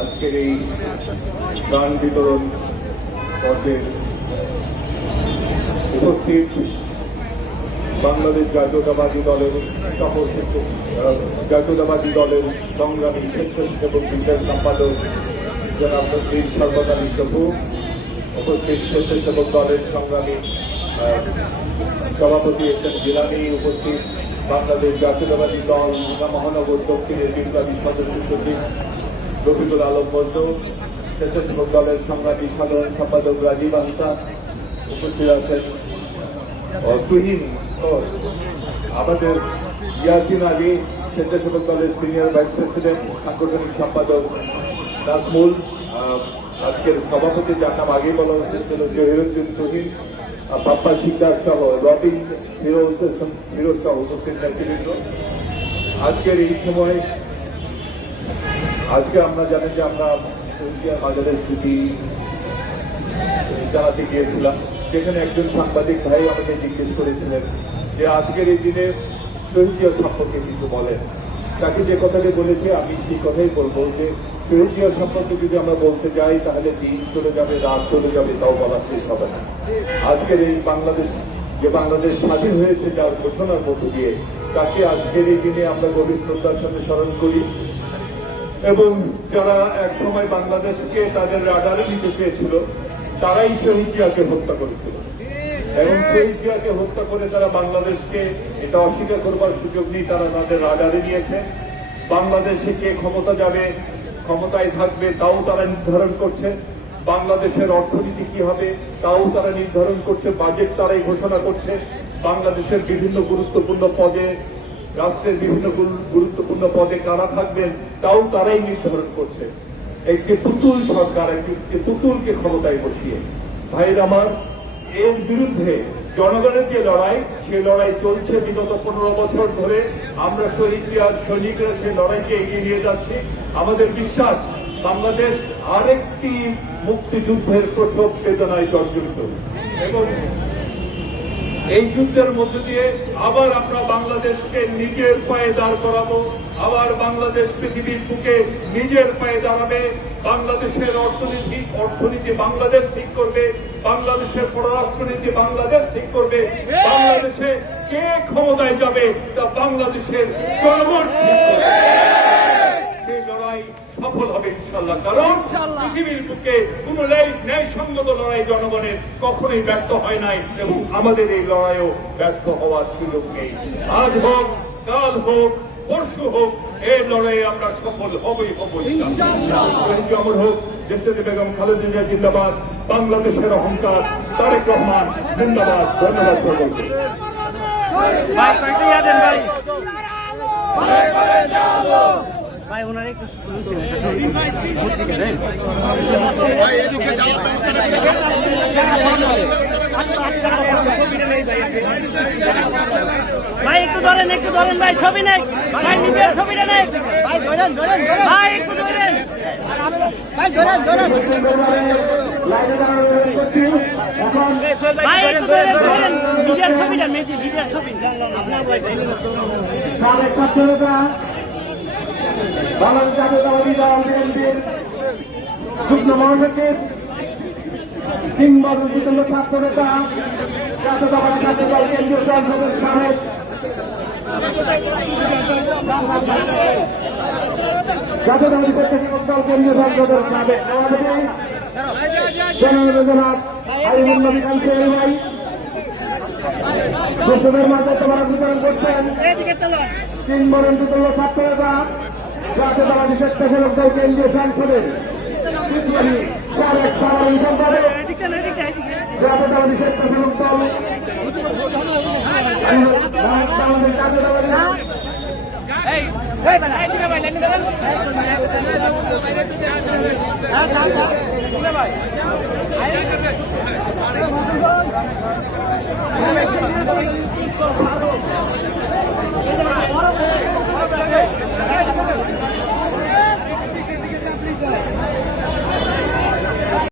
আজকের এই গান বিতরণ পর্বে উপস্থিত বাংলাদেশ জাতীয়তাবাদী দলের সংগ্রামী স্বেচ্ছাসেবক বিজ্ঞান সম্পাদক জনাব নজরুল সর্বকালী প্রভু, উপস্থিত স্বেচ্ছাসেবক দলের সংগ্রামী সভাপতি এসএম জিলানী, উপস্থিত বাংলাদেশ জাতীয়তাবাদী দল ঢাকা মহানগর দক্ষিণের বিপ্লবী সদস্য সচিব রফিকুল আলম মজনু, স্বেচ্ছাসেবক দলের সংগ্রামী সাধারণ সম্পাদক রাজীব আহসান, উপস্থিত আছেন তুহিন, আমাদের ইয়াসিন আলী, স্বেচ্ছাসেবক দলের সিনিয়র ভাইস প্রেসিডেন্ট সাংগঠনিক সম্পাদক নাজমুল, আজকের সভাপতি যার নাম আগেই বলা হচ্ছে জহিরুদ্দিন তুহিন, বাপ্পা শিকদার সহ রবিন ফিরোজ সহ উপস্থিত নেতৃবৃন্দ। আজকের এই সময় আজকে আমরা জানেন যে আমরা বাজারের স্মৃতি জানাতে গিয়েছিলাম, সেখানে একজন সাংবাদিক ভাই আমাকে জিজ্ঞেস করেছিলেন যে আজকের এই দিনে শহীদ সম্পর্কে কিছু বলেন। তাকে যে কথাটি বলেছি আমি সেই কথাই বলবো যে শহীদ সম্পর্কে যদি আমরা বলতে যাই তাহলে দিন চলে যাবে, রাত চলে যাবে, তাও বলা শেষ হবে না। আজকের এই বাংলাদেশ স্বাধীন হয়েছে যার ঘোষণার মধ্য দিয়ে, তাকে আজকের এই দিনে আমরা গভীর শ্রদ্ধার সাথে স্মরণ করি। এবং যারা এক সময় বাংলাদেশকে তাদের রাডারে নিতে চেয়েছিল তারাই শহীদ জিয়াকে হত্যা করেছিল, এবং শহীদ জিয়াকে হত্যা করে তারা বাংলাদেশকে, এটা অস্বীকার করবার সুযোগ নেই, তারা তাদের রাডারে নিয়েছে। বাংলাদেশে কে ক্ষমতা যাবে, ক্ষমতায় থাকবে, তাও তারা নির্ধারণ করছে। বাংলাদেশের অর্থনীতি কি হবে তাও তারা নির্ধারণ করছে, বাজেট তারাই ঘোষণা করছে। বাংলাদেশের বিভিন্ন গুরুত্বপূর্ণ পদে, রাষ্ট্রের বিভিন্ন গুরুত্বপূর্ণ পদে কারা থাকবেন তাও তারাই নির্ধারণ করছে। একটি পুতুল সরকার, একটি পুতুলকে ক্ষমতায় বসিয়ে। ভাইয়ের আমার, এর বিরুদ্ধে জনগণের যে লড়াই, সে লড়াই চলছে বিগত 15 বছর ধরে। আমরা শহীদ জিয়ার সৈনিকরা সেই লড়াইকে এগিয়ে নিয়ে যাচ্ছি। আমাদের বিশ্বাস বাংলাদেশ আরেকটি মুক্তিযুদ্ধের প্রসব বেদনায় জর্জরিত, এবং এই যুদ্ধের মধ্য দিয়ে আবার আমরা বাংলাদেশকে নিজের পায়ে দাঁড় করাবো। আবার বাংলাদেশ পৃথিবীর বুকে নিজের পায়ে দাঁড়াবে। বাংলাদেশের অর্থনীতি বাংলাদেশ ঠিক করবে, বাংলাদেশের পররাষ্ট্রনীতি বাংলাদেশ ঠিক করবে। বাংলাদেশে কে ক্ষমতায় যাবে তা বাংলাদেশের জনগণ ঠিক করবে। সেই লড়াই সফল হবে ইনশাল্লাহ, কারণ পৃথিবীর বুকে কোন ন্যায়সঙ্গত লড়াই জনগণের কখনোই ব্যর্থ হয় নাই, এবং আমাদের এই লড়াইও ব্যর্থ হওয়ার সুযোগ নেই। আজ হোক, কাল হোক, পরশু হোক, এই লড়াইয়ে আমরা সফল হবই হব ইনশাআল্লাহ। অমর হোক দেশনেত্রী বেগম খালেদা জিয়া জিন্দাবাদ, বাংলাদেশের অহংকার তারেক রহমান জিন্দাবাদ। ধন্যবাদ সকলকে। ভাই ওনার একটু ভাই একটু ধরেন ভাই, ছবি নেই ভাই, নিজের ছবিটা নেই ভাই, ধরেন ভাই, একটু ধরেন ভাই, ধরেন ভাই, একটু ধরেন নিজের ছবিটা, নিজের ছবি আপনার ভাই। বাংলাদেশ জাতীয়তাবাদী দল বিএনপির যুগ্ম মহাসচিব কিংবা রুচিতুল্য ছাত্র নেতা, জাতীয়তাবাদী ছাত্র দল কেন্দ্রীয় সংসদের সাবেক জাতীয়তাবাদী স্বেচ্ছাসেবক দল কেন্দ্রীয় সংসদের সাবেক জনাব আলিমুল নবী কাঞ্চের ভাই দর্শকের মাঝে তোমার বিতরণ করছেন। কিংবদন্তিতুল্য ছাত্র নেতা, জাতীয়তাবাদী স্বেচ্ছাসেবক দল কেন্দ্রীয় সংসদের সাবেক সাধারণ সম্পাদক, জাতীয়তাবাদী স্বেচ্ছাসেবক দল জাতীয়তাবাদী ভাই